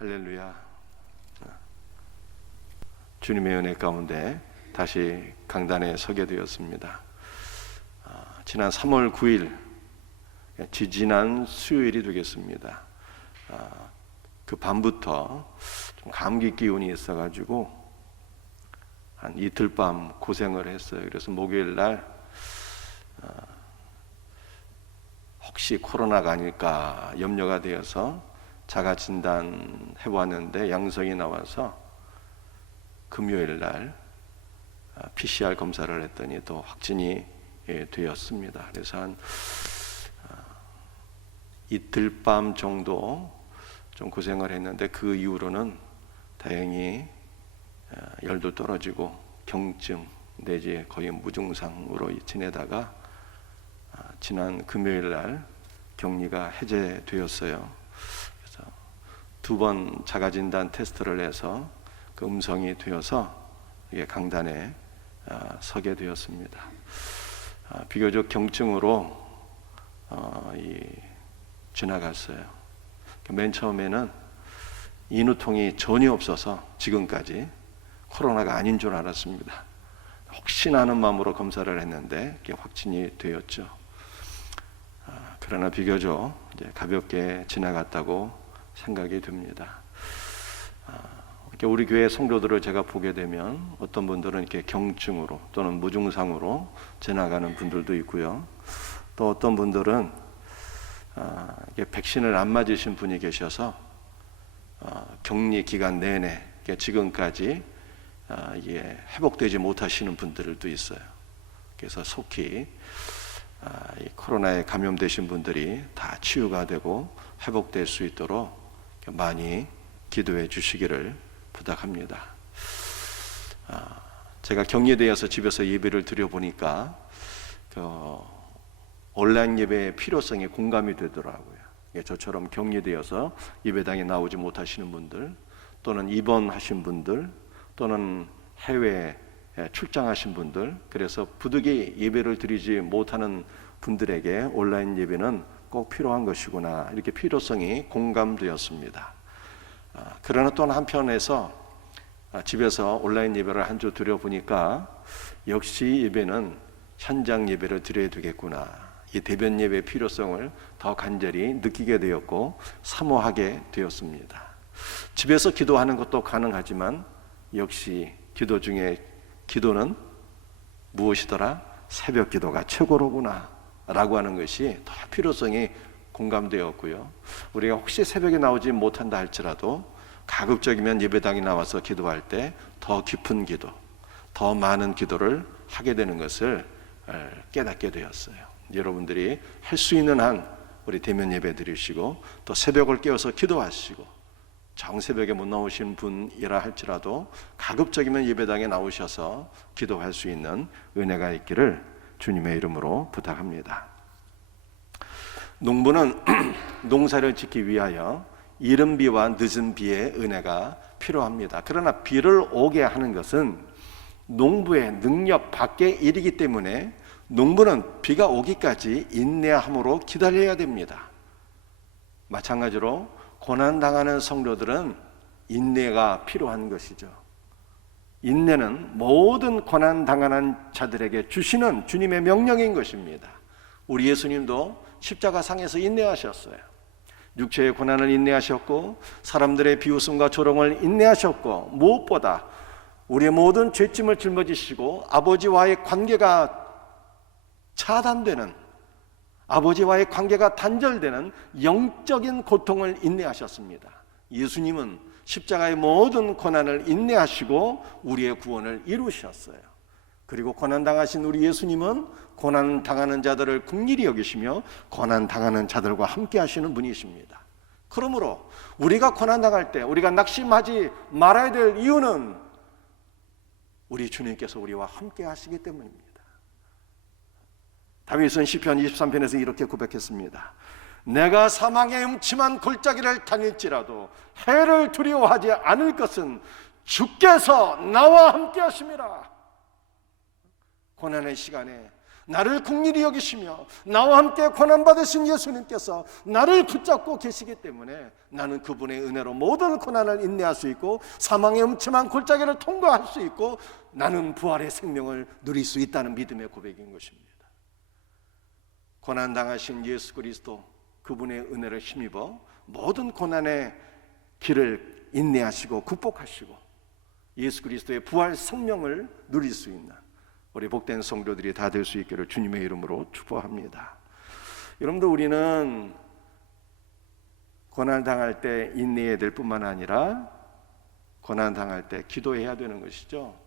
할렐루야. 주님의 은혜 가운데 다시 강단에 서게 되었습니다. 지난 3월 9일 지지난 수요일이 되겠습니다. 그 밤부터 좀 감기 기운이 있어가지고 한 이틀 밤 고생을 했어요. 그래서 목요일 날 혹시 코로나가 아닐까 염려가 되어서 자가 진단 해보았는데 양성이 나와서 금요일 날 PCR 검사를 했더니 또 확진이 되었습니다. 그래서 한 이틀 밤 정도 좀 고생을 했는데 그 이후로는 다행히 열도 떨어지고 경증 내지 거의 무증상으로 지내다가 지난 금요일 날 격리가 해제되었어요. 그래서 2번 자가진단 테스트를 해서 그 음성이 되어서 이게 강단에 서게 되었습니다. 비교적 경증으로 지나갔어요. 맨 처음에는 인후통이 전혀 없어서 지금까지 코로나가 아닌 줄 알았습니다. 혹시나 하는 마음으로 검사를 했는데 이게 확진이 되었죠. 그러나 비교적 이제 가볍게 지나갔다고 생각이 듭니다. 우리 교회 성도들을 제가 보게 되면 어떤 분들은 이렇게 경증으로 또는 무증상으로 지나가는 분들도 있고요. 또 어떤 분들은 백신을 안 맞으신 분이 계셔서 격리 기간 내내 지금까지 이게 회복되지 못하시는 분들도 있어요. 그래서 속히 이 코로나에 감염되신 분들이 다 치유가 되고 회복될 수 있도록 많이 기도해 주시기를 부탁합니다. 제가 격리되어서 집에서 예배를 드려보니까 온라인 예배의 필요성에 공감이 되더라고요. 저처럼 격리되어서 예배당에 나오지 못하시는 분들 또는 입원하신 분들 또는 해외에 출장하신 분들, 그래서 부득이 예배를 드리지 못하는 분들에게 온라인 예배는 꼭 필요한 것이구나, 이렇게 필요성이 공감되었습니다. 그러나 또 한편에서 집에서 온라인 예배를 한 주 드려보니까 역시 예배는 현장 예배를 드려야 되겠구나, 이 대변 예배의 필요성을 더 간절히 느끼게 되었고 사모하게 되었습니다. 집에서 기도하는 것도 가능하지만 역시 기도 중에 기도는 무엇이더라? 새벽 기도가 최고로구나 라고 하는 것이 더 필요성이 공감되었고요. 우리가 혹시 새벽에 나오지 못한다 할지라도 가급적이면 예배당에 나와서 기도할 때 더 깊은 기도, 더 많은 기도를 하게 되는 것을 깨닫게 되었어요. 여러분들이 할 수 있는 한 우리 대면 예배 드리시고 또 새벽을 깨워서 기도하시고, 정새벽에 못 나오신 분이라 할지라도 가급적이면 예배당에 나오셔서 기도할 수 있는 은혜가 있기를 주님의 이름으로 부탁합니다. 농부는 농사를 짓기 위하여 이른 비와 늦은 비의 은혜가 필요합니다. 그러나 비를 오게 하는 것은 농부의 능력 밖의 일이기 때문에 농부는 비가 오기까지 인내함으로 기다려야 됩니다. 마찬가지로 고난당하는 성도들은 인내가 필요한 것이죠. 인내는 모든 고난당하는 자들에게 주시는 주님의 명령인 것입니다. 우리 예수님도 십자가상에서 인내하셨어요. 육체의 고난을 인내하셨고 사람들의 비웃음과 조롱을 인내하셨고, 무엇보다 우리의 모든 죄짐을 짊어지시고 아버지와의 관계가 차단되는, 아버지와의 관계가 단절되는 영적인 고통을 인내하셨습니다. 예수님은 십자가의 모든 고난을 인내하시고 우리의 구원을 이루셨어요. 그리고 고난당하신 우리 예수님은 고난당하는 자들을 긍휼히 여기시며 고난당하는 자들과 함께 하시는 분이십니다. 그러므로 우리가 고난당할 때 우리가 낙심하지 말아야 될 이유는 우리 주님께서 우리와 함께 하시기 때문입니다. 다윗은 시편 23편에서 이렇게 고백했습니다. 내가 사망의 음침한 골짜기를 다닐지라도 해를 두려워하지 않을 것은 주께서 나와 함께 하심이라. 고난의 시간에 나를 긍휼히 여기시며 나와 함께 고난받으신 예수님께서 나를 붙잡고 계시기 때문에 나는 그분의 은혜로 모든 고난을 인내할 수 있고 사망의 음침한 골짜기를 통과할 수 있고 나는 부활의 생명을 누릴 수 있다는 믿음의 고백인 것입니다. 고난당하신 예수 그리스도, 그분의 은혜를 힘입어 모든 고난의 길을 인내하시고 극복하시고 예수 그리스도의 부활 생명을 누릴 수 있는 우리 복된 성도들이 다 될 수 있기를 주님의 이름으로 축복합니다. 여러분들, 우리는 고난당할 때 인내해야 될 뿐만 아니라 고난당할 때 기도해야 되는 것이죠.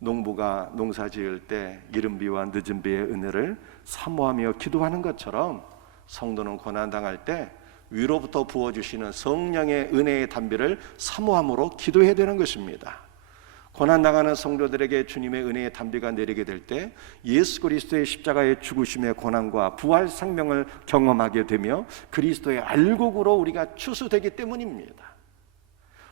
농부가 농사 지을 때 이른 비와 늦은 비의 은혜를 사모하며 기도하는 것처럼 성도는 고난당할 때 위로부터 부어주시는 성령의 은혜의 담비를 사모함으로 기도해야 되는 것입니다. 고난당하는 성도들에게 주님의 은혜의 담비가 내리게 될 때 예수 그리스도의 십자가의 죽으심의 고난과 부활 생명을 경험하게 되며 그리스도의 알곡으로 우리가 추수되기 때문입니다.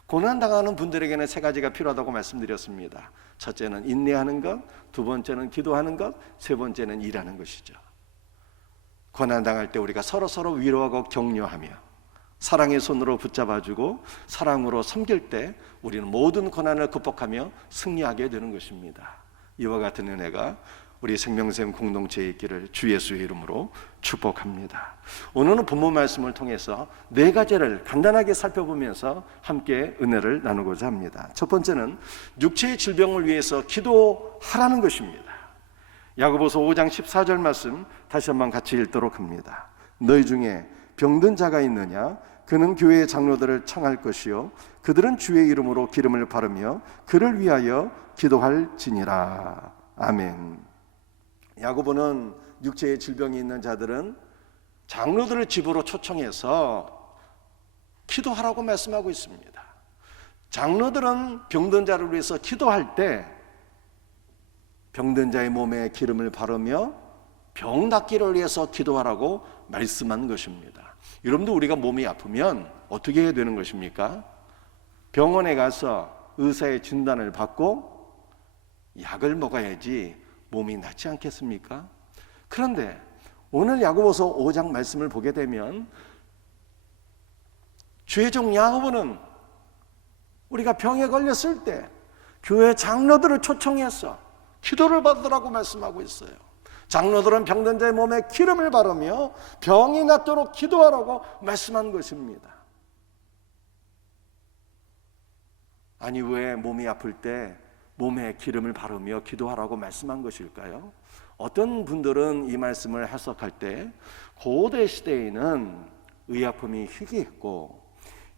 고난당하는 분들에게는 세 가지가 필요하다고 말씀드렸습니다. 첫째는 인내하는 것, 두 번째는 기도하는 것, 세 번째는 일하는 것이죠. 고난당할 때 우리가 서로 위로하고 격려하며 사랑의 손으로 붙잡아주고 사랑으로 섬길 때 우리는 모든 고난을 극복하며 승리하게 되는 것입니다. 이와 같은 은혜가 우리 생명샘 공동체에 있기를 주 예수의 이름으로 축복합니다. 오늘은 본문 말씀을 통해서 네 가지를 간단하게 살펴보면서 함께 은혜를 나누고자 합니다. 첫 번째는 육체의 질병을 위해서 기도하라는 것입니다. 야고보서 5장 14절 말씀 다시 한번 같이 읽도록 합니다. 너희 중에 병든 자가 있느냐? 그는 교회의 장로들을 청할 것이요 그들은 주의 이름으로 기름을 바르며 그를 위하여 기도할지니라. 아멘. 야고보는 육체의 질병이 있는 자들은 장로들을 집으로 초청해서 기도하라고 말씀하고 있습니다. 장로들은 병든 자를 위해서 기도할 때 병든 자의 몸에 기름을 바르며 병 낫기를 위해서 기도하라고 말씀한 것입니다. 여러분도 우리가 몸이 아프면 어떻게 해야 되는 것입니까? 병원에 가서 의사의 진단을 받고 약을 먹어야지 몸이 낫지 않겠습니까? 그런데 오늘 야고보서 5장 말씀을 보게 되면 주의 종 야고보는 우리가 병에 걸렸을 때 교회 장로들을 초청해서 기도를 받으라고 말씀하고 있어요. 장로들은 병든 자의 몸에 기름을 바르며 병이 낫도록 기도하라고 말씀한 것입니다. 아니, 왜 몸이 아플 때 몸에 기름을 바르며 기도하라고 말씀한 것일까요? 어떤 분들은 이 말씀을 해석할 때 고대 시대에는 의약품이 희귀했고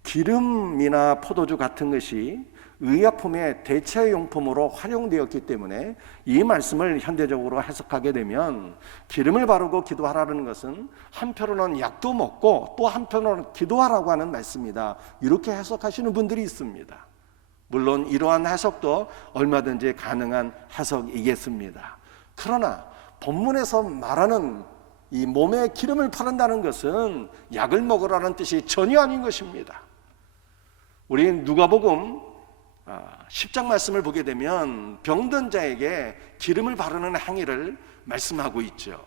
기름이나 포도주 같은 것이 의약품의 대체용품으로 활용되었기 때문에 이 말씀을 현대적으로 해석하게 되면 기름을 바르고 기도하라는 것은 한편으로는 약도 먹고 또 한편으로는 기도하라고 하는 말씀이다, 이렇게 해석하시는 분들이 있습니다. 물론 이러한 해석도 얼마든지 가능한 해석이겠습니다. 그러나 본문에서 말하는 이 몸에 기름을 바른다는 것은 약을 먹으라는 뜻이 전혀 아닌 것입니다. 우리 누가복음 10장 말씀을 보게 되면 병든 자에게 기름을 바르는 행위를 말씀하고 있죠.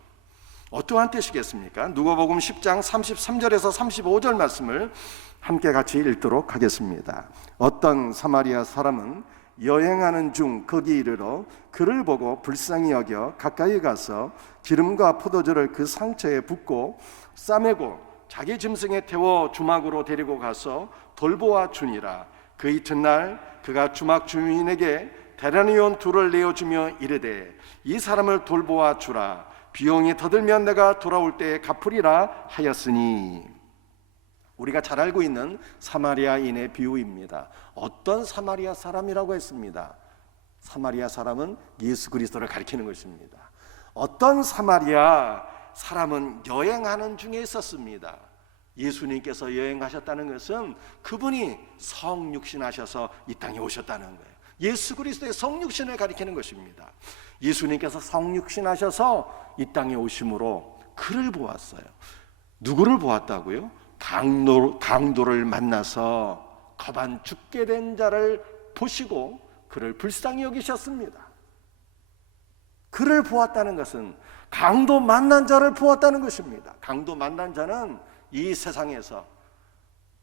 어떠한 뜻이겠습니까? 누가복음 10장 33절에서 35절 말씀을 함께 같이 읽도록 하겠습니다. 어떤 사마리아 사람은 여행하는 중 거기 이르러 그를 보고 불쌍히 여겨 가까이 가서 기름과 포도주를 그 상처에 붓고 싸매고 자기 짐승에 태워 주막으로 데리고 가서 돌보아 주니라. 그 이튿날 그가 주막 주인에게 데나리온 둘을 내어주며 이르되 이 사람을 돌보아 주라. 비용이 더 들면 내가 돌아올 때에 갚으리라 하였으니. 우리가 잘 알고 있는 사마리아인의 비유입니다. 어떤 사마리아 사람이라고 했습니다. 사마리아 사람은 예수 그리스도를 가리키는 것입니다. 어떤 사마리아 사람은 여행하는 중에 있었습니다. 예수님께서 여행하셨다는 것은 그분이 성육신하셔서 이 땅에 오셨다는 거예요. 예수 그리스도의 성육신을 가리키는 것입니다. 예수님께서 성육신하셔서 이 땅에 오심으로 그를 보았어요. 누구를 보았다고요? 강도를 만나서 거반 죽게 된 자를 보시고 그를 불쌍히 여기셨습니다. 그를 보았다는 것은 강도 만난 자를 보았다는 것입니다. 강도 만난 자는 이 세상에서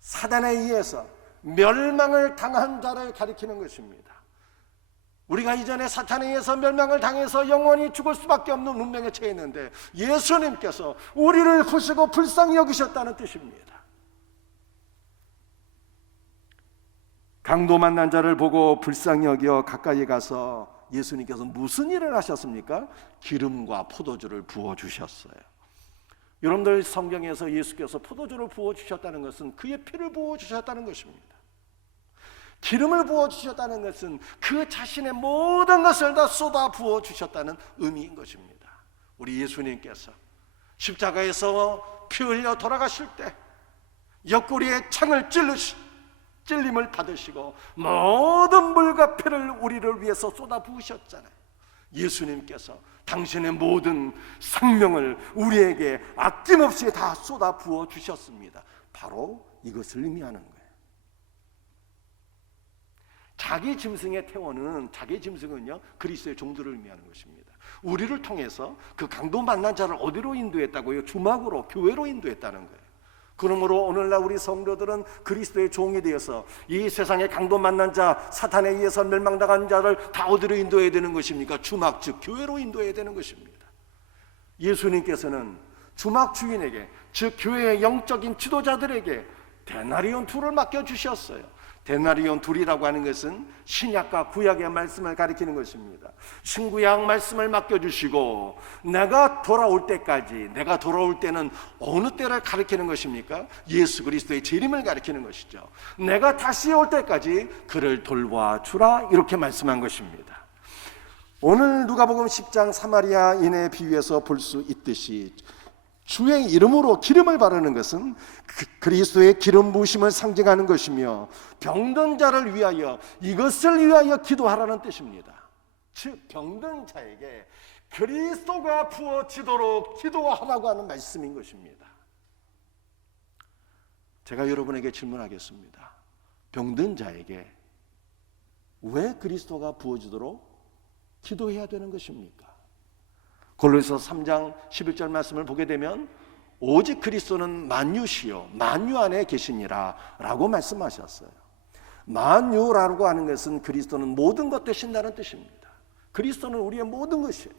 사단에 의해서 멸망을 당한 자를 가리키는 것입니다. 우리가 이전에 사탄에 의해서 멸망을 당해서 영원히 죽을 수밖에 없는 운명에 처해 있는데 예수님께서 우리를 보시고 불쌍히 여기셨다는 뜻입니다. 강도 만난 자를 보고 불쌍히 여겨 가까이 가서 예수님께서 무슨 일을 하셨습니까? 기름과 포도주를 부어주셨어요. 여러분들 성경에서 예수께서 포도주를 부어주셨다는 것은 그의 피를 부어주셨다는 것입니다. 기름을 부어주셨다는 것은 그 자신의 모든 것을 다 쏟아 부어주셨다는 의미인 것입니다. 우리 예수님께서 십자가에서 피 흘려 돌아가실 때 옆구리에 창을 찔림을 받으시고 모든 물과 피를 우리를 위해서 쏟아 부으셨잖아요. 예수님께서 당신의 모든 생명을 우리에게 아낌없이 다 쏟아 부어 주셨습니다. 바로 이것을 의미하는 거예요. 자기 짐승의 태원은, 자기 짐승은요 그리스도의 종들을 의미하는 것입니다. 우리를 통해서 그 강도 만난 자를 어디로 인도했다고요? 주막으로, 교회로 인도했다는 거예요. 그러므로 오늘날 우리 성도들은 그리스도의 종이 되어서 이 세상의 강도 만난 자, 사탄에 의해서 멸망당한 자를 다 어디로 인도해야 되는 것입니까? 주막, 즉 교회로 인도해야 되는 것입니다. 예수님께서는 주막 주인에게, 즉 교회의 영적인 지도자들에게 데나리온 둘을 맡겨주셨어요. 데나리온 둘이라고 하는 것은 신약과 구약의 말씀을 가리키는 것입니다. 신구약 말씀을 맡겨주시고 내가 돌아올 때까지, 내가 돌아올 때는 어느 때를 가리키는 것입니까? 예수 그리스도의 재림을 가리키는 것이죠. 내가 다시 올 때까지 그를 돌봐주라, 이렇게 말씀한 것입니다. 오늘 누가복음 10장 사마리아인의 비유에서 볼 수 있듯이 주의 이름으로 기름을 바르는 것은 그리스도의 기름 부으심을 상징하는 것이며 병든 자를 위하여, 이것을 위하여 기도하라는 뜻입니다. 즉 병든 자에게 그리스도가 부어지도록 기도하라고 하는 말씀인 것입니다. 제가 여러분에게 질문하겠습니다. 병든 자에게 왜 그리스도가 부어지도록 기도해야 되는 것입니까? 골로새서 3장 11절 말씀을 보게 되면 오직 그리스도는 만유시요 만유 안에 계시니라 라고 말씀하셨어요. 만유라고 하는 것은 그리스도는 모든 것 되신다는 뜻입니다. 그리스도는 우리의 모든 것이에요.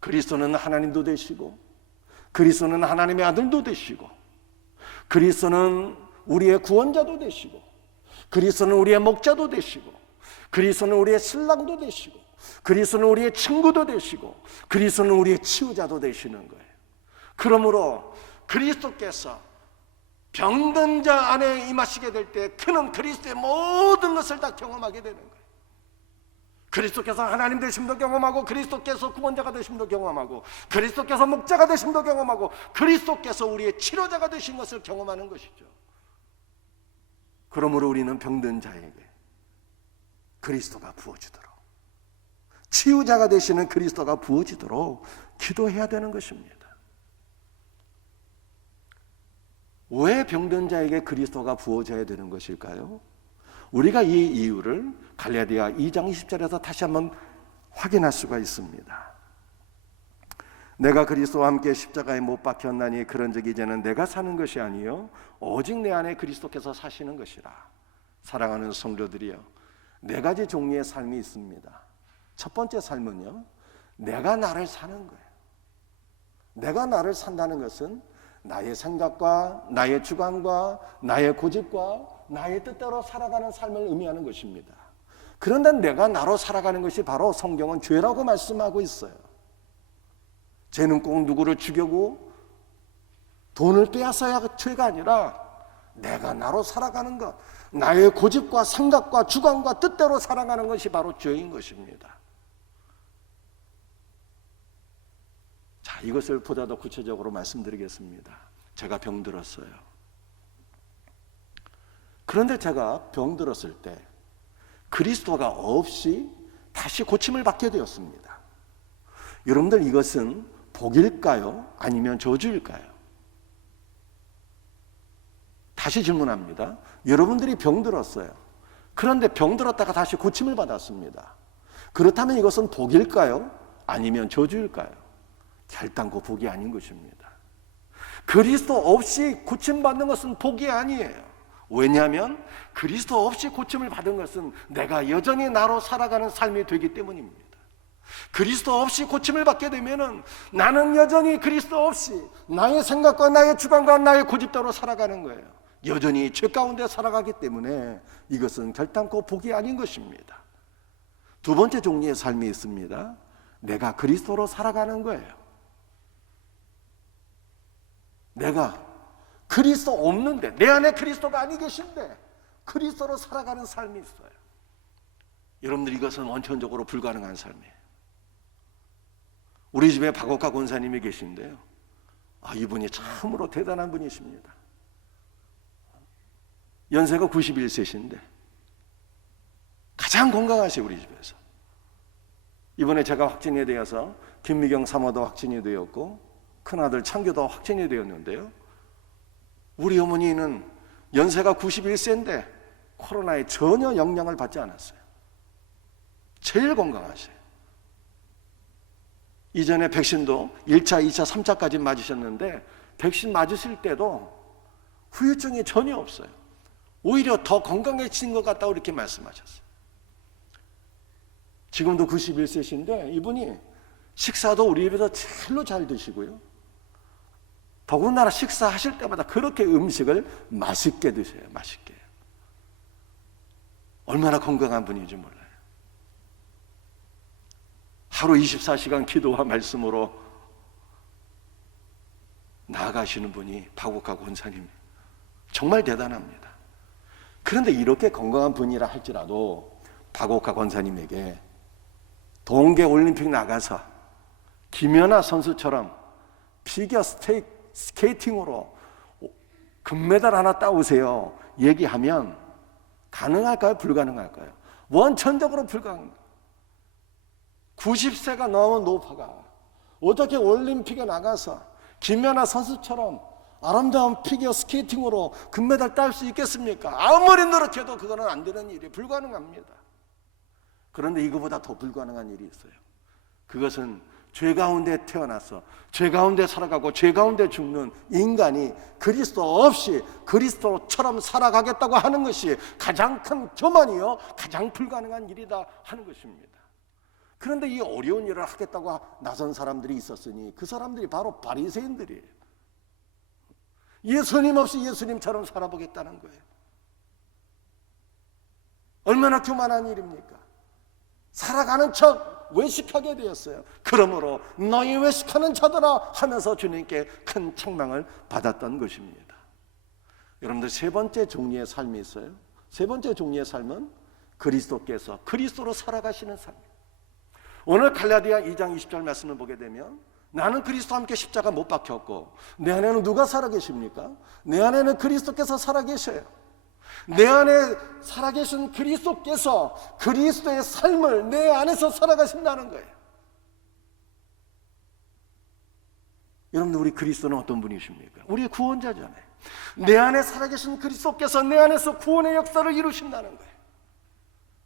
그리스도는 하나님도 되시고, 그리스도는 하나님의 아들도 되시고, 그리스도는 우리의 구원자도 되시고, 그리스도는 우리의 목자도 되시고, 그리스도는 우리의 신랑도 되시고, 그리스도는 우리의 친구도 되시고, 그리스도는 우리의 치유자도 되시는 거예요. 그러므로 그리스도께서 병든 자 안에 임하시게 될 때 그는 그리스도의 모든 것을 다 경험하게 되는 거예요. 그리스도께서 하나님 되심도 경험하고, 그리스도께서 구원자가 되심도 경험하고, 그리스도께서 목자가 되심도 경험하고, 그리스도께서 우리의 치료자가 되신 것을 경험하는 것이죠. 그러므로 우리는 병든 자에게 그리스도가 부어지도록, 치유자가 되시는 그리스도가 부어지도록 기도해야 되는 것입니다. 왜 병든 자에게 그리스도가 부어져야 되는 것일까요? 우리가 이 이유를 갈라디아 2장 20절에서 다시 한번 확인할 수가 있습니다. 내가 그리스도와 함께 십자가에 못 박혔나니 그런즉 이제는 내가 사는 것이 아니요 오직 내 안에 그리스도께서 사시는 것이라. 사랑하는 성도들이여, 네 가지 종류의 삶이 있습니다. 첫 번째 삶은요, 내가 나를 사는 거예요. 내가 나를 산다는 것은 나의 생각과 나의 주관과 나의 고집과 나의 뜻대로 살아가는 삶을 의미하는 것입니다. 그런데 내가 나로 살아가는 것이 바로 성경은 죄라고 말씀하고 있어요. 죄는 꼭 누구를 죽이고 돈을 빼앗아야 죄가 아니라 내가 나로 살아가는 것, 나의 고집과 생각과 주관과 뜻대로 살아가는 것이 바로 죄인 것입니다. 자, 이것을 보다 더 구체적으로 말씀드리겠습니다. 제가 병들었어요. 그런데 제가 병들었을 때 그리스도가 없이 다시 고침을 받게 되었습니다. 여러분들, 이것은 복일까요? 아니면 저주일까요? 다시 질문합니다. 여러분들이 병들었어요. 그런데 병들었다가 다시 고침을 받았습니다. 그렇다면 이것은 복일까요? 아니면 저주일까요? 결단코 복이 아닌 것입니다. 그리스도 없이 고침받는 것은 복이 아니에요. 왜냐하면 그리스도 없이 고침을 받은 것은 내가 여전히 나로 살아가는 삶이 되기 때문입니다. 그리스도 없이 고침을 받게 되면은 나는 여전히 그리스도 없이 나의 생각과 나의 주관과 나의 고집대로 살아가는 거예요. 여전히 죄 가운데 살아가기 때문에 이것은 결단코 복이 아닌 것입니다. 두 번째 종류의 삶이 있습니다. 내가 그리스도로 살아가는 거예요. 내가 그리스도 없는데, 내 안에 그리스도가 아니 계신데 그리스도로 살아가는 삶이 있어요. 여러분들, 이것은 원천적으로 불가능한 삶이에요. 우리 집에 박옥화 권사님이 계신데요, 이분이 참으로 대단한 분이십니다. 연세가 91세신데 가장 건강하세요. 우리 집에서. 이번에 제가 확진이 되어서 김미경 사모도 확진이 되었고 큰아들 창규도 확진이 되었는데요, 우리 어머니는 연세가 91세인데 코로나에 전혀 영향을 받지 않았어요. 제일 건강하세요. 이전에 백신도 1차, 2차, 3차까지 맞으셨는데 백신 맞으실 때도 후유증이 전혀 없어요. 오히려 더 건강해진 것 같다고 이렇게 말씀하셨어요. 지금도 91세신데 이분이 식사도 우리 집에서 제일로 잘 드시고요, 더군다나 식사하실 때마다 그렇게 음식을 맛있게 드세요. 맛있게. 얼마나 건강한 분인지 몰라요. 하루 24시간 기도와 말씀으로 나아가시는 분이 박옥화 권사님, 정말 대단합니다. 그런데 이렇게 건강한 분이라 할지라도 박옥화 권사님에게 동계올림픽 나가서 김연아 선수처럼 피겨 스케이팅으로 금메달 하나 따오세요 얘기하면 가능할까요? 불가능할까요? 원천적으로 불가능합니다. 90세가 넘은 노파가 어떻게 올림픽에 나가서 김연아 선수처럼 아름다운 피겨 스케이팅으로 금메달 딸 수 있겠습니까? 아무리 노력해도 그거는 안 되는 일이 불가능합니다. 그런데 이거보다 더 불가능한 일이 있어요. 그것은 죄 가운데 태어나서 죄 가운데 살아가고 죄 가운데 죽는 인간이 그리스도 없이 그리스도처럼 살아가겠다고 하는 것이 가장 큰 교만이요, 가장 불가능한 일이다 하는 것입니다. 그런데 이 어려운 일을 하겠다고 나선 사람들이 있었으니 그 사람들이 바로 바리새인들이에요. 예수님 없이 예수님처럼 살아보겠다는 거예요. 얼마나 교만한 일입니까? 살아가는 척 외식하게 되었어요. 그러므로 너희 외식하는 자들아 하면서 주님께 큰 책망을 받았던 것입니다. 여러분들, 세 번째 종류의 삶이 있어요. 세 번째 종류의 삶은 그리스도께서 그리스도로 살아가시는 삶입니다. 오늘 갈라디아 2장 20절 말씀을 보게 되면 나는 그리스도와 함께 십자가 못 박혔고 내 안에는 누가 살아계십니까? 내 안에는 그리스도께서 살아계셔요. 내 안에 살아계신 그리스도께서 그리스도의 삶을 내 안에서 살아가신다는 거예요. 여러분들, 우리 그리스도는 어떤 분이십니까? 우리의 구원자잖아요. 내 안에 살아계신 그리스도께서 내 안에서 구원의 역사를 이루신다는 거예요.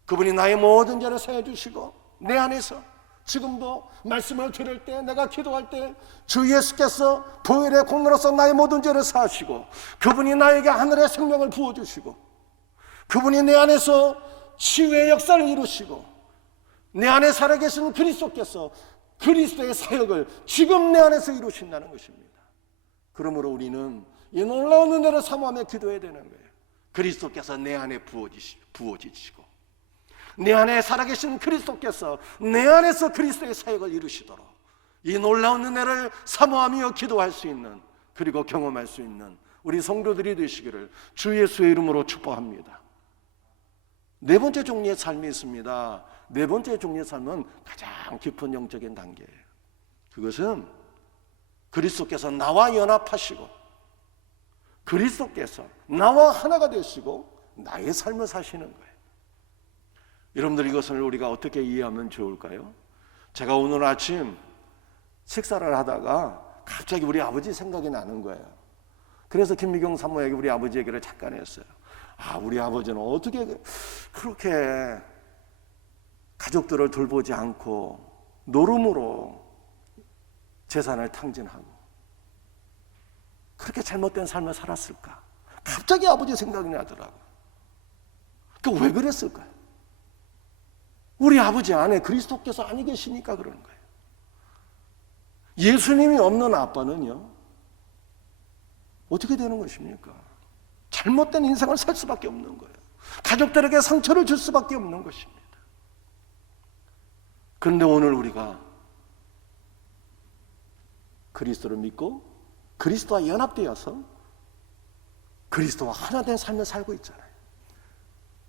그분이 나의 모든 죄를 사해 주시고 내 안에서 지금도 말씀을 들을 때, 내가 기도할 때 주 예수께서 보혈의 공로로서 나의 모든 죄를 사하시고 그분이 나에게 하늘의 생명을 부어주시고 그분이 내 안에서 치유의 역사를 이루시고 내 안에 살아계신 그리스도께서 그리스도의 사역을 지금 내 안에서 이루신다는 것입니다. 그러므로 우리는 이 놀라운 은혜를 사모하며 기도해야 되는 거예요. 그리스도께서 내 안에 부어지시고 내 안에 살아계신 그리스도께서 내 안에서 그리스도의 사역을 이루시도록 이 놀라운 은혜를 사모하며 기도할 수 있는, 그리고 경험할 수 있는 우리 성도들이 되시기를 주 예수의 이름으로 축복합니다. 네 번째 종류의 삶이 있습니다. 네 번째 종류의 삶은 가장 깊은 영적인 단계예요. 그것은 그리스도께서 나와 연합하시고 그리스도께서 나와 하나가 되시고 나의 삶을 사시는 거예요. 여러분들, 이것을 우리가 어떻게 이해하면 좋을까요? 제가 오늘 아침 식사를 하다가 갑자기 우리 아버지 생각이 나는 거예요. 그래서 김미경 사모에게 우리 아버지 얘기를 잠깐 했어요. 우리 아버지는 어떻게 그렇게 가족들을 돌보지 않고 노름으로 재산을 탕진하고 그렇게 잘못된 삶을 살았을까? 갑자기 아버지 생각이 나더라고요. 왜 그랬을까요? 우리 아버지 안에 그리스도께서 아니 계시니까 그러는 거예요. 예수님이 없는 아빠는요, 어떻게 되는 것입니까? 잘못된 인생을 살 수밖에 없는 거예요. 가족들에게 상처를 줄 수밖에 없는 것입니다. 그런데 오늘 우리가 그리스도를 믿고 그리스도와 연합되어서 그리스도와 하나 된 삶을 살고 있잖아요.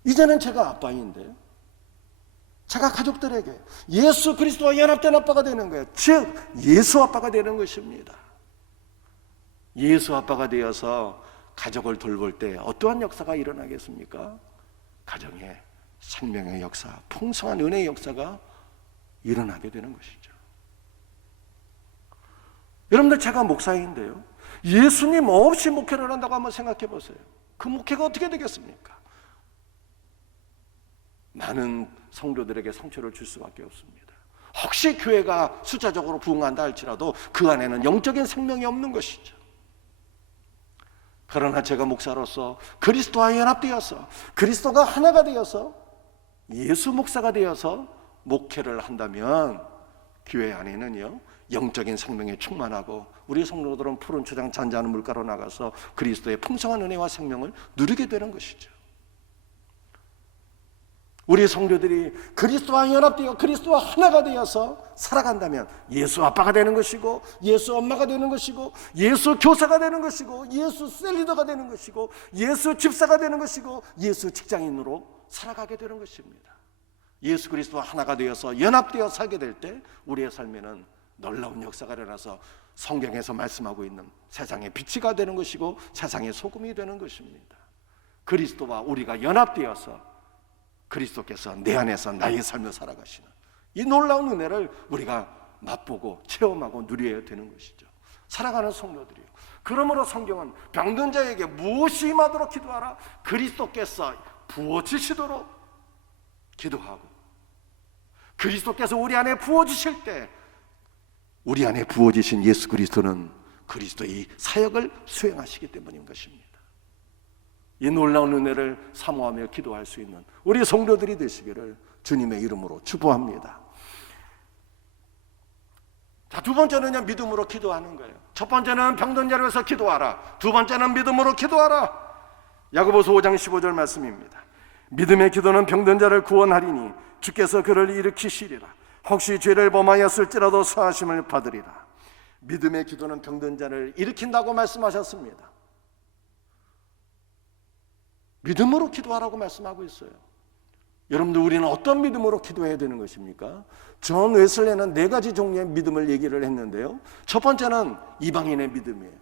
이제는 제가 아빠인데 제가 가족들에게 예수 그리스도와 연합된 아빠가 되는 거예요. 즉 예수 아빠가 되는 것입니다. 예수 아빠가 되어서 가족을 돌볼 때 어떠한 역사가 일어나겠습니까? 가정에 생명의 역사, 풍성한 은혜의 역사가 일어나게 되는 것이죠. 여러분들, 제가 목사인데요, 예수님 없이 목회를 한다고 한번 생각해 보세요. 그 목회가 어떻게 되겠습니까? 많은 성도들에게 상처를 줄 수밖에 없습니다. 혹시 교회가 숫자적으로 부흥한다 할지라도 그 안에는 영적인 생명이 없는 것이죠. 그러나 제가 목사로서 그리스도와 연합되어서 그리스도가 하나가 되어서 예수 목사가 되어서 목회를 한다면 교회 안에는요, 영적인 생명에 충만하고 우리 성도들은 푸른 초장 잔잔한 물가로 나가서 그리스도의 풍성한 은혜와 생명을 누리게 되는 것이죠. 우리 성도들이 그리스도와 연합되어 그리스도와 하나가 되어서 살아간다면 예수 아빠가 되는 것이고 예수 엄마가 되는 것이고 예수 교사가 되는 것이고 예수 셀리더가 되는 것이고 예수 집사가 되는 것이고 예수 직장인으로 살아가게 되는 것입니다. 예수 그리스도와 하나가 되어서 연합되어 살게 될 때 우리의 삶에는 놀라운 역사가 일어나서 성경에서 말씀하고 있는 세상의 빛이가 되는 것이고 세상의 소금이 되는 것입니다. 그리스도와 우리가 연합되어서 그리스도께서 내 안에서 나의 삶을 살아가시는 이 놀라운 은혜를 우리가 맛보고 체험하고 누려야 되는 것이죠. 살아가는 성도들이요. 그러므로 성경은 병든 자에게 무엇이 임하도록 기도하라, 그리스도께서 부어주시도록 기도하고, 그리스도께서 우리 안에 부어주실 때 우리 안에 부어지신 예수 그리스도는 그리스도의 사역을 수행하시기 때문인 것입니다. 이 놀라운 은혜를 사모하며 기도할 수 있는 우리 성도들이 되시기를 주님의 이름으로 축복합니다. 자, 두 번째는요, 믿음으로 기도하는 거예요. 첫 번째는 병든 자를 위해서 기도하라. 두 번째는 믿음으로 기도하라. 야고보서 5장 15절 말씀입니다. 믿음의 기도는 병든 자를 구원하리니 주께서 그를 일으키시리라. 혹시 죄를 범하였을지라도 사하심을 받으리라. 믿음의 기도는 병든 자를 일으킨다고 말씀하셨습니다. 믿음으로 기도하라고 말씀하고 있어요. 여러분들, 우리는 어떤 믿음으로 기도해야 되는 것입니까? 존 웨슬레는 4가지 종류의 믿음을 얘기를 했는데요, 첫 번째는 이방인의 믿음이에요.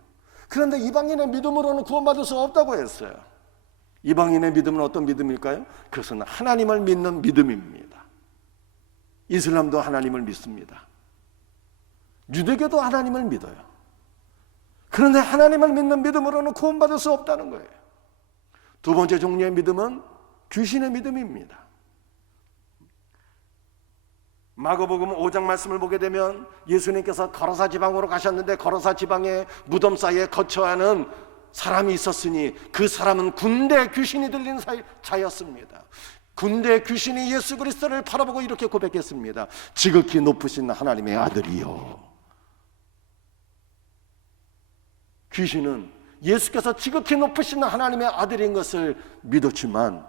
그런데 이방인의 믿음으로는 구원받을 수 없다고 했어요. 이방인의 믿음은 어떤 믿음일까요? 그것은 하나님을 믿는 믿음입니다. 이슬람도 하나님을 믿습니다. 유대교도 하나님을 믿어요. 그런데 하나님을 믿는 믿음으로는 구원받을 수 없다는 거예요. 두 번째 종류의 믿음은 귀신의 믿음입니다. 마가복음 5장 말씀을 보게 되면 예수님께서 거라사 지방으로 가셨는데 거라사 지방의 무덤 사이에 거처하는 사람이 있었으니 그 사람은 군대 귀신이 들린 자였습니다. 군대 귀신이 예수 그리스도를 바라보고 이렇게 고백했습니다. 지극히 높으신 하나님의 아들이요. 귀신은 예수께서 지극히 높으신 하나님의 아들인 것을 믿었지만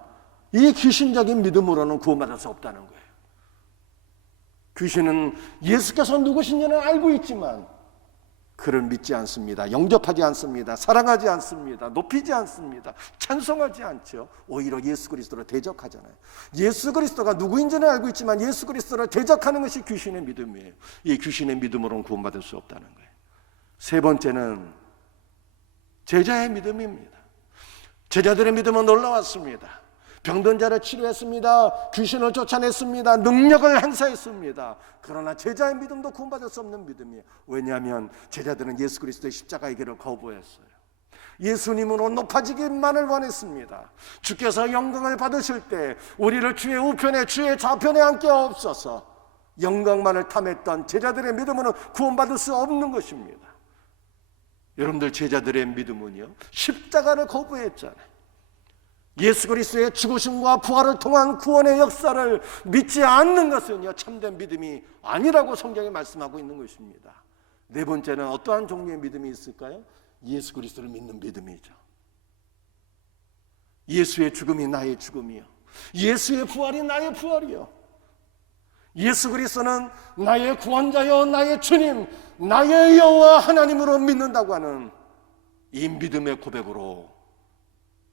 이 귀신적인 믿음으로는 구원받을 수 없다는 거예요. 귀신은 예수께서 누구신지는 알고 있지만 그를 믿지 않습니다. 영접하지 않습니다. 사랑하지 않습니다. 높이지 않습니다. 찬송하지 않죠. 오히려 예수 그리스도를 대적하잖아요. 예수 그리스도가 누구인지는 알고 있지만 예수 그리스도를 대적하는 것이 귀신의 믿음이에요. 이 귀신의 믿음으로는 구원받을 수 없다는 거예요. 세 번째는 제자의 믿음입니다. 제자들의 믿음은 놀라웠습니다. 병든 자를 치료했습니다. 귀신을 쫓아냈습니다. 능력을 행사했습니다. 그러나 제자의 믿음도 구원받을 수 없는 믿음이에요. 왜냐하면 제자들은 예수 그리스도의 십자가의 길을 거부했어요. 예수님으로 높아지기만을 원했습니다. 주께서 영광을 받으실 때 우리를 주의 우편에 주의 좌편에 앉게 없어서 영광만을 탐했던 제자들의 믿음으로는 구원받을 수 없는 것입니다. 여러분들 제자들의 믿음은요, 십자가를 거부했잖아요. 예수 그리스도의 죽으심과 부활을 통한 구원의 역사를 믿지 않는 것은요, 참된 믿음이 아니라고 성경이 말씀하고 있는 것입니다. 네 번째는 어떠한 종류의 믿음이 있을까요? 예수 그리스도를 믿는 믿음이죠. 예수의 죽음이 나의 죽음이요, 예수의 부활이 나의 부활이요, 예수 그리스도는 나의 구원자요 나의 주님, 나의 여호와 하나님으로 믿는다고 하는 이 믿음의 고백으로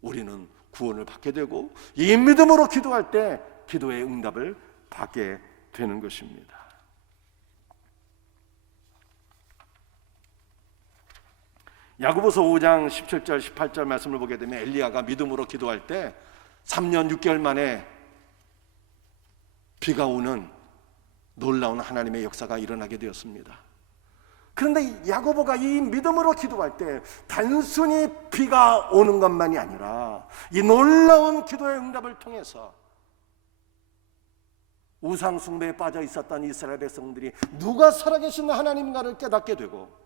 우리는 구원을 받게 되고, 이 믿음으로 기도할 때 기도의 응답을 받게 되는 것입니다. 야고보서 5장 17절 18절 말씀을 보게 되면 엘리야가 믿음으로 기도할 때 3년 6개월 만에 비가 오는 놀라운 하나님의 역사가 일어나게 되었습니다. 그런데 야고보가 이 믿음으로 기도할 때 단순히 비가 오는 것만이 아니라 이 놀라운 기도의 응답을 통해서 우상 숭배에 빠져 있었던 이스라엘 백성들이 누가 살아계신 하나님인가를 깨닫게 되고,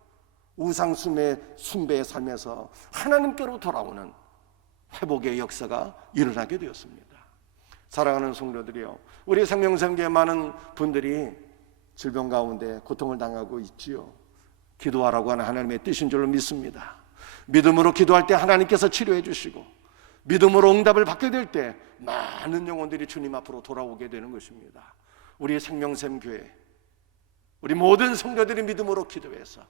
우상 숭배의 삶에서 하나님께로 돌아오는 회복의 역사가 일어나게 되었습니다. 사랑하는 성도들이요, 우리 생명샘교회 많은 분들이 질병 가운데 고통을 당하고 있지요. 기도하라고 하는 하나님의 뜻인 줄로 믿습니다. 믿음으로 기도할 때 하나님께서 치료해 주시고, 믿음으로 응답을 받게 될 때 많은 영혼들이 주님 앞으로 돌아오게 되는 것입니다. 우리 생명샘교회, 우리 모든 성도들이 믿음으로 기도해서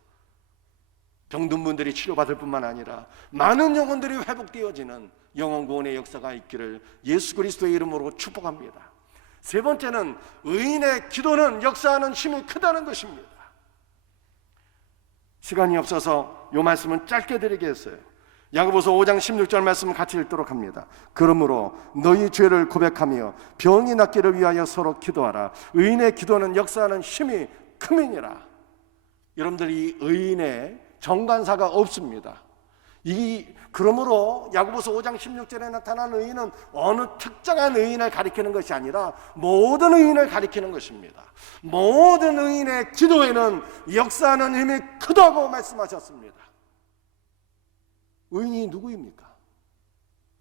병든 분들이 치료받을 뿐만 아니라 많은 영혼들이 회복되어지는 영혼 구원의 역사가 있기를 예수 그리스도의 이름으로 축복합니다. 세 번째는 의인의 기도는 역사하는 힘이 크다는 것입니다. 시간이 없어서 이 말씀은 짧게 드리겠어요. 야고보서 5장 16절 말씀 같이 읽도록 합니다. 그러므로 너희 죄를 고백하며 병이 낫기를 위하여 서로 기도하라. 의인의 기도는 역사하는 힘이 큼이니라. 여러분들, 이 의인의 정관사가 없습니다. 그러므로 야고보서 5장 16절에 나타난 의인은 어느 특정한 의인을 가리키는 것이 아니라 모든 의인을 가리키는 것입니다. 모든 의인의 기도에는 역사하는 힘이 크다고 말씀하셨습니다. 의인이 누구입니까?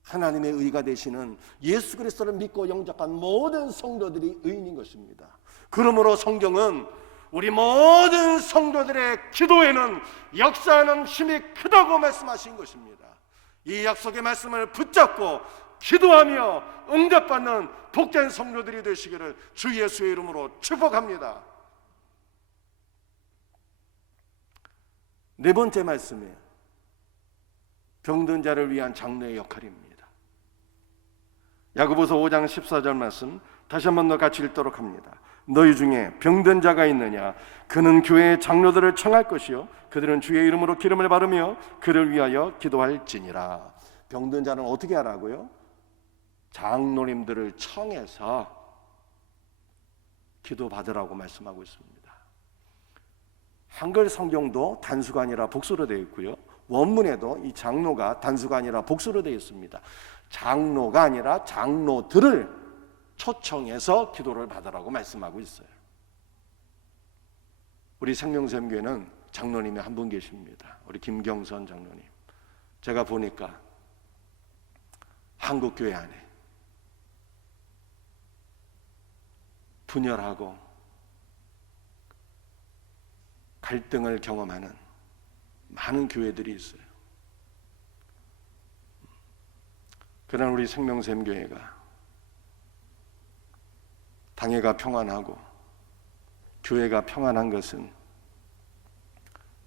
하나님의 의가 되시는 예수 그리스도를 믿고 영접한 모든 성도들이 의인인 것입니다. 그러므로 성경은 우리 모든 성도들의 기도에는 역사하는 힘이 크다고 말씀하신 것입니다. 이 약속의 말씀을 붙잡고 기도하며 응답받는 복된 성도들이 되시기를 주 예수의 이름으로 축복합니다. 네 번째 말씀이에요. 병든 자를 위한 장로의 역할입니다. 야고보서 5장 14절 말씀 다시 한번 더 같이 읽도록 합니다. 너희 중에 병든 자가 있느냐? 그는 교회의 장로들을 청할 것이요 그들은 주의 이름으로 기름을 바르며 그를 위하여 기도할지니라. 병든 자는 어떻게 하라고요? 장로님들을 청해서 기도받으라고 말씀하고 있습니다. 한글 성경도 단수가 아니라 복수로 되어 있고요, 원문에도 이 장로가 단수가 아니라 복수로 되어 있습니다. 장로가 아니라 장로들을 초청해서 기도를 받으라고 말씀하고 있어요. 우리 생명샘교회는 장로님이 한 분 계십니다. 우리 김경선 장로님. 제가 보니까 한국교회 안에 분열하고 갈등을 경험하는 많은 교회들이 있어요. 그러나 우리 생명샘교회가 당회가 평안하고 교회가 평안한 것은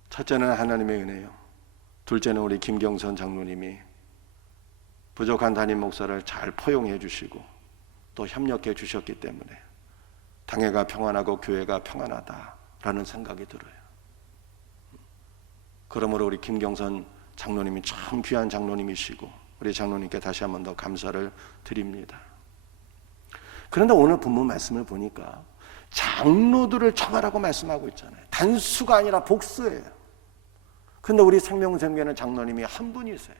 첫째는 하나님의 은혜요, 둘째는 우리 김경선 장로님이 부족한 담임 목사를 잘 포용해 주시고 또 협력해 주셨기 때문에 당회가 평안하고 교회가 평안하다라는 생각이 들어요. 그러므로 우리 김경선 장로님이 참 귀한 장로님이시고 우리 장로님께 다시 한번 더 감사를 드립니다. 그런데 오늘 본문 말씀을 보니까 장로들을 청하라고 말씀하고 있잖아요. 단수가 아니라 복수예요. 근데 우리 생명샘교회는 장로님이 한 분이세요.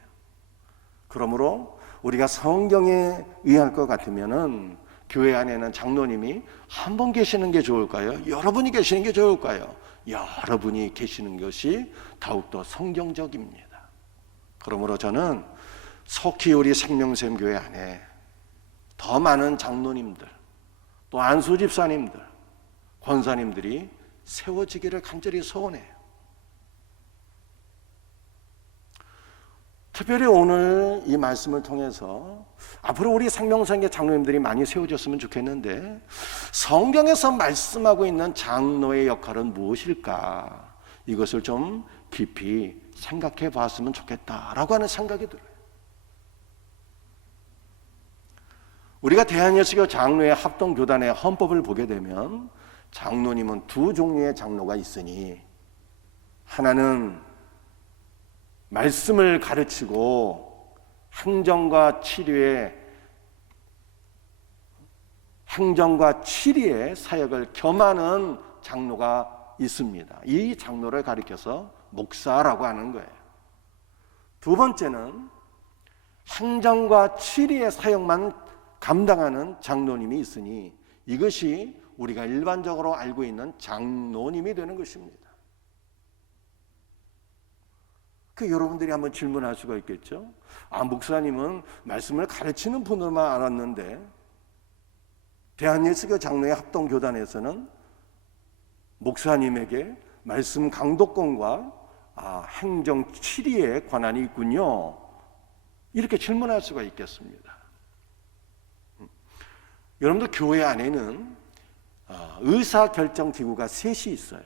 그러므로 우리가 성경에 의할 것 같으면은 교회 안에는 장로님이 한 분 계시는 게 좋을까요? 여러분이 계시는 게 좋을까요? 여러분이 계시는 것이 더욱더 성경적입니다. 그러므로 저는 속히 우리 생명샘교회 안에 더 많은 장로님들, 또 안수집사님들, 권사님들이 세워지기를 간절히 소원해요. 특별히 오늘 이 말씀을 통해서 앞으로 우리 생명샘교회 장로님들이 많이 세워졌으면 좋겠는데, 성경에서 말씀하고 있는 장로의 역할은 무엇일까? 이것을 좀 깊이 생각해 봤으면 좋겠다라고 하는 생각이 들어요. 우리가 대한예수교 장로의 합동교단의 헌법을 보게 되면 장로님은 두 종류의 장로가 있으니, 하나는 말씀을 가르치고 행정과 치리의 사역을 겸하는 장로가 있습니다. 이 장로를 가리켜서 목사라고 하는 거예요. 두 번째는 행정과 치리의 사역만 감당하는 장로님이 있으니, 이것이 우리가 일반적으로 알고 있는 장로님이 되는 것입니다. 여러분들이 한번 질문할 수가 있겠죠. 목사님은 말씀을 가르치는 분으로만 알았는데 대한예수교 장로의 합동교단에서는 목사님에게 말씀 강독권과 행정 치리의 권한이 있군요. 이렇게 질문할 수가 있겠습니다. 여러분들 교회 안에는 의사결정기구가 셋이 있어요.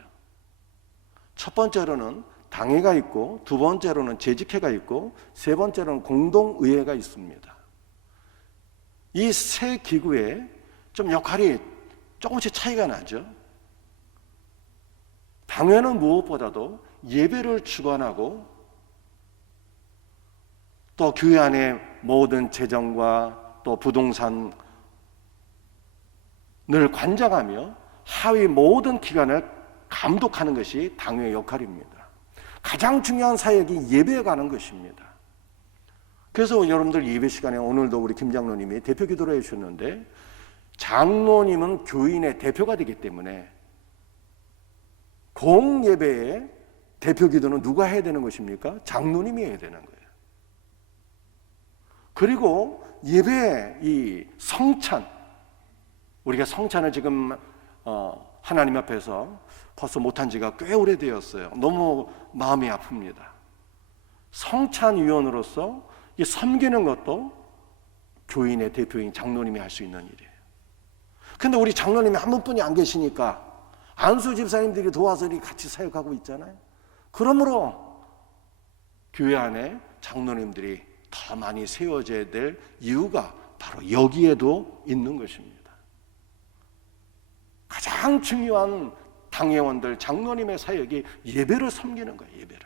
첫 번째로는 당회가 있고, 두 번째로는 재직회가 있고, 세 번째로는 공동의회가 있습니다. 이 세 기구의 좀 역할이 조금씩 차이가 나죠. 당회는 무엇보다도 예배를 주관하고, 또 교회 안에 모든 재정과 또 부동산을 관장하며 하위 모든 기관을 감독하는 것이 당회의 역할입니다. 가장 중요한 사역이 예배에 가는 것입니다. 그래서 여러분들 예배 시간에 오늘도 우리 김 장로님이 대표 기도를 해주셨는데, 장로님은 교인의 대표가 되기 때문에 공예배의 대표 기도는 누가 해야 되는 것입니까? 장로님이 해야 되는 거예요. 그리고 예배 이 성찬, 우리가 성찬을 지금 하나님 앞에서 벌써 못한 지가 꽤 오래되었어요. 너무 마음이 아픕니다. 성찬위원으로서 이 섬기는 것도 교인의 대표인 장로님이 할 수 있는 일이에요. 근데 우리 장로님이 한 분뿐이 안 계시니까 안수 집사님들이 도와서 같이 사역하고 있잖아요. 그러므로 교회 안에 장로님들이 더 많이 세워져야 될 이유가 바로 여기에도 있는 것입니다. 가장 중요한 당회원들, 장로님의 사역이 예배를 섬기는 거예요. 예배를.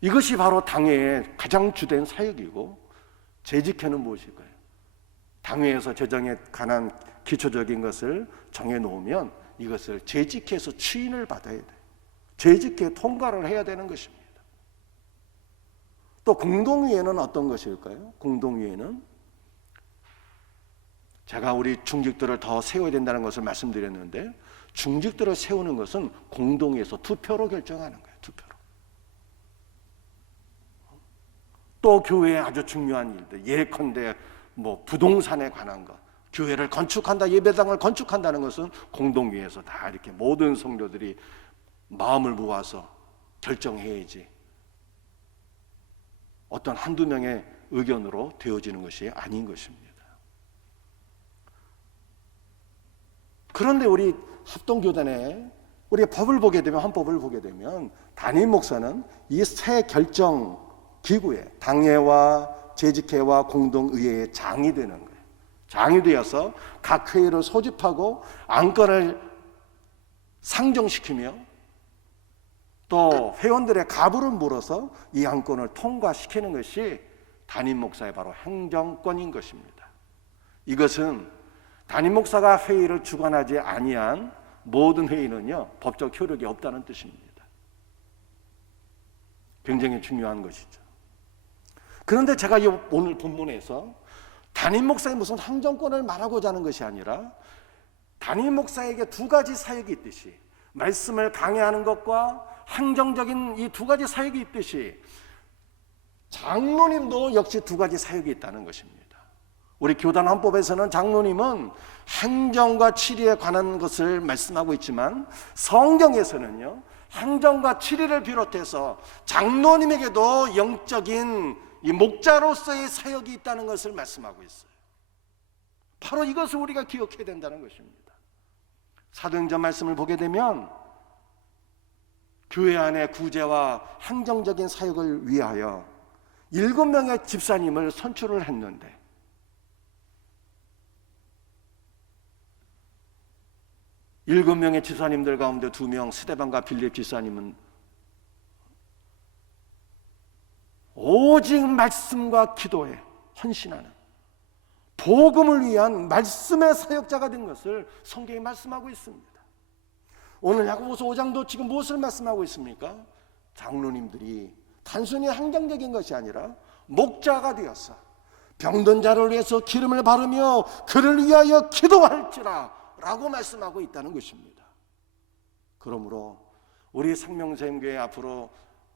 이것이 바로 당회의 가장 주된 사역이고, 재직회는 무엇일까요? 당회에서 재정에 관한 기초적인 것을 정해놓으면 이것을 재직회에서 추인을 받아야 돼요. 재직회 통과를 해야 되는 것입니다. 또 공동위회는 어떤 것일까요? 공동위회는 제가 우리 중직들을 더 세워야 된다는 것을 말씀드렸는데, 중직들을 세우는 것은 공동위에서 투표로 결정하는 거예요. 투표로. 또 교회의 아주 중요한 일들, 예컨대 부동산에 관한 것, 교회를 건축한다, 예배당을 건축한다는 것은 공동위에서 다 이렇게 모든 성도들이 마음을 모아서 결정해야지 어떤 한두 명의 의견으로 되어지는 것이 아닌 것입니다. 그런데 우리 합동교단에 우리가 법을 보게 되면, 헌법을 보게 되면 담임 목사는 이 세 결정 기구의 당회와 재직회와 공동의회의 장이 되는 거예요. 장이 되어서 각 회의를 소집하고 안건을 상정시키며 또 회원들의 가부를 물어서 이 안건을 통과시키는 것이 담임 목사의 바로 행정권인 것입니다. 이것은 담임 목사가 회의를 주관하지 아니한 모든 회의는요 법적 효력이 없다는 뜻입니다. 굉장히 중요한 것이죠. 그런데 제가 오늘 본문에서 담임 목사의 무슨 항정권을 말하고자 하는 것이 아니라 담임 목사에게 두 가지 사역이 있듯이, 말씀을 강해하는 것과 행정적인 이 두 가지 사역이 있듯이 장로님도 역시 두 가지 사역이 있다는 것입니다. 우리 교단 헌법에서는 장로님은 행정과 치리에 관한 것을 말씀하고 있지만 성경에서는요 행정과 치리를 비롯해서 장로님에게도 영적인 이 목자로서의 사역이 있다는 것을 말씀하고 있어요. 바로 이것을 우리가 기억해야 된다는 것입니다. 사도행전 말씀을 보게 되면 교회 안의 구제와 행정적인 사역을 위하여 7명의 집사님을 선출을 했는데, 일곱 명의 집사님들 가운데 2명 스데반과 빌립 집사님은 오직 말씀과 기도에 헌신하는 복음을 위한 말씀의 사역자가 된 것을 성경이 말씀하고 있습니다. 오늘 야고보서 5장도 지금 무엇을 말씀하고 있습니까? 장로님들이 단순히 행정적인 것이 아니라 목자가 되어서 병든 자를 위해서 기름을 바르며 그를 위하여 기도할지라 라고 말씀하고 있다는 것입니다. 그러므로 우리 생명샘교회 앞으로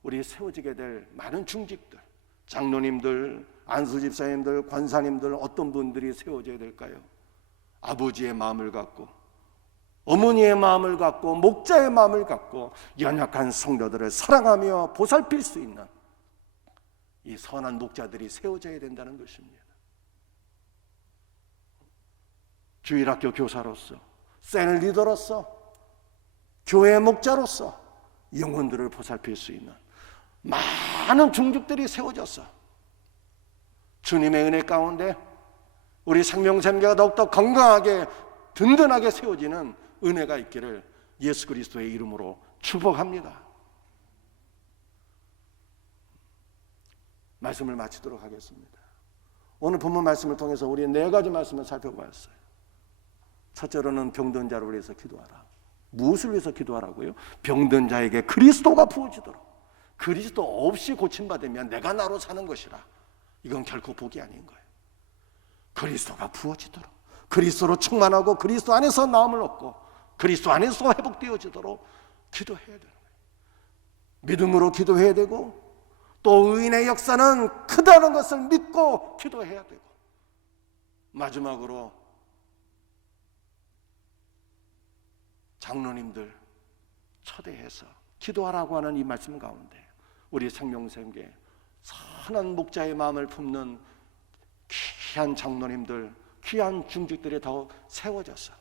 우리 세워지게 될 많은 중직들, 장로님들, 안수집사님들, 권사님들, 어떤 분들이 세워져야 될까요? 아버지의 마음을 갖고, 어머니의 마음을 갖고, 목자의 마음을 갖고 연약한 성도들을 사랑하며 보살필 수 있는 이 선한 목자들이 세워져야 된다는 것입니다. 주일학교 교사로서, 셀 리더로서, 교회 목자로서 영혼들을 보살필 수 있는 많은 중직들이 세워졌어. 주님의 은혜 가운데 우리 생명샘교가 더욱더 건강하게 든든하게 세워지는 은혜가 있기를 예수 그리스도의 이름으로 축복합니다. 말씀을 마치도록 하겠습니다. 오늘 본문 말씀을 통해서 우리 4가지 말씀을 살펴보았어요. 첫째로는 병든 자를 위해서 기도하라. 무엇을 위해서 기도하라고요? 병든 자에게 그리스도가 부어지도록. 그리스도 없이 고침받으면 내가 나로 사는 것이라. 이건 결코 복이 아닌 거예요. 그리스도가 부어지도록, 그리스도로 충만하고 그리스도 안에서 나음을 얻고 그리스도 안에서 회복되어지도록 기도해야 되는 거예요. 믿음으로 기도해야 되고, 또 의인의 역사는 크다는 것을 믿고 기도해야 되고, 마지막으로 장로님들 초대해서 기도하라고 하는 이 말씀 가운데 우리 생명샘교회 선한 목자의 마음을 품는 귀한 장로님들, 귀한 중직들이 더욱 세워져서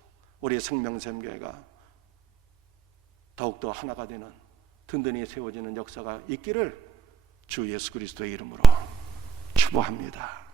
우리 생명샘교회가 더욱더 하나가 되는 든든히 세워지는 역사가 있기를 주 예수 그리스도의 이름으로 축복합니다.